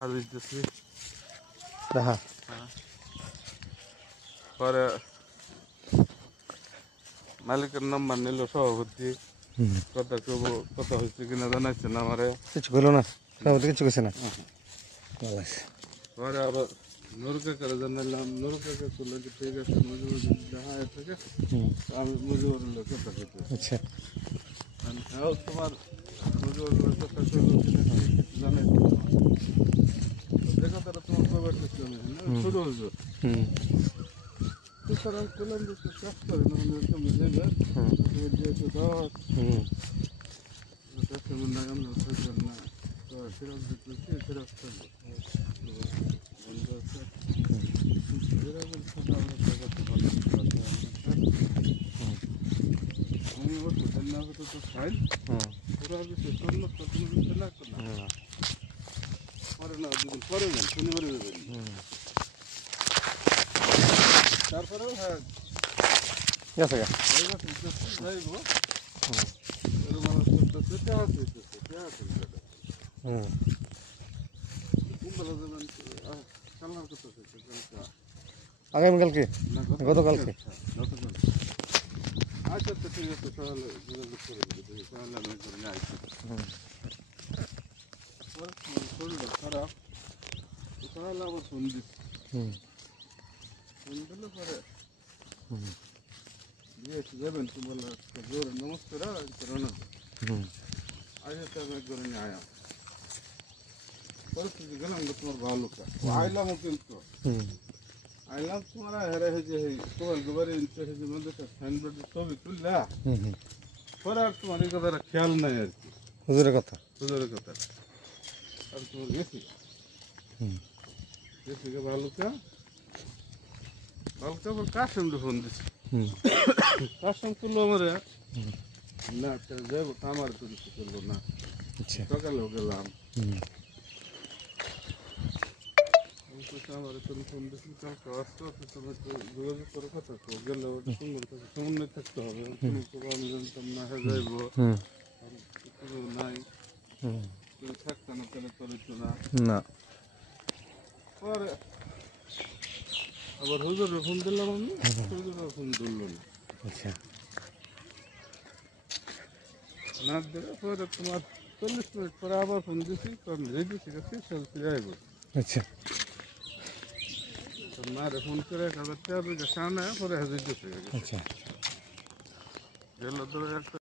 দিতেছি দেখা পরে মালিকের নাম্বার নিল সভাপতি কথা কেউ কথা হয়েছে কিনা জানাইছে না আমারে কিছু করলো না সভাপতি কিছু করছে না ভালো আছে। পরে আবার নুর কাকারে জানালাম, নুর কাকা করলো যে ঠিক আছে মুজিবুর দেখা ঠিক আছে, আমি মুজিবুরের কথা কইতে আচ্ছা তোমার মুজিবুরের কথা কইলো কিনা জানাই দেখা তারা তোমার খবর শুরু হইলো সুতরাং করলাম যে চাষ করে না তুমি দেবে যেহেতু দাওয়া তেমন না আমরা থাকবেন না তো ফেরত দিতে ফেরত থাকবো আমি বলছি না তো ফাইল পুরো কিছু শূন্য তো তুমি দিতে না পরে না দুদিন পরে যান শনিবারে যাবেন তারপরেও হ্যাঁ গেছে গা যাইব এর মানুষ করতেছে পেঁয়াজ হইতেছে পেঁয়াজ হইতেছে কুম্বালা যাবেন কালার করতেছে আগামীকালকে গতকালকে গতকাল আচ্ছা তো ঠিক আছে তাহলে যোগাযোগ করে দেবে তাহলে আমি করে নিয়ে আসছি শরীরটা খারাপ তাহলে আবার ফোন দিচ্ছি ফোন দিলে পরে দিয়েছি যাবেন কুম্বালা জোরে নমস্কার করোনা আজ তো আমি করে নিয়ে আয়া পরিস্থিতি গেলাম তোমার ভালো আইলামও কিন্তু আইলাম তোমার হেরে যে তোমার গোবরে মধ্যে সাইনবোর্ড ছবি তুললা পরে আর তোমার এই কথাটা খেয়াল নাই আর কি হুজুরের কথা আর তোমার গেছি ভালুকা আবার কাশিম ফোন দিচ্ছি কাশিম করলো আমারে না যাবো আমার তো কিছু করলো না সকালেও গেলাম আমার তুমি ফোন দিচ্ছি কালকে আসতো তুমি তো যোগাযোগ করে কথা তো গেলে সমন্বয় থাকতে হবে তুমি তো আমি জানতাম না হ্যাঁ যাইবো নাই তুমি থাকতো না তাহলে করিত না পরে আবার হুজুরের ফোন দিলাম আমি হুজুরের ফোন ধরল না আচ্ছা না দিলে পরে তোমার 40 মিনিট পরে আবার ফোন দিছি কারণ রেডি ঠিক আছে ফিরে আইব আচ্ছা মারে ফোন করে 1000 টাকা সামনে পরে হাজির দিতে আচ্ছা গেল ধরে একটা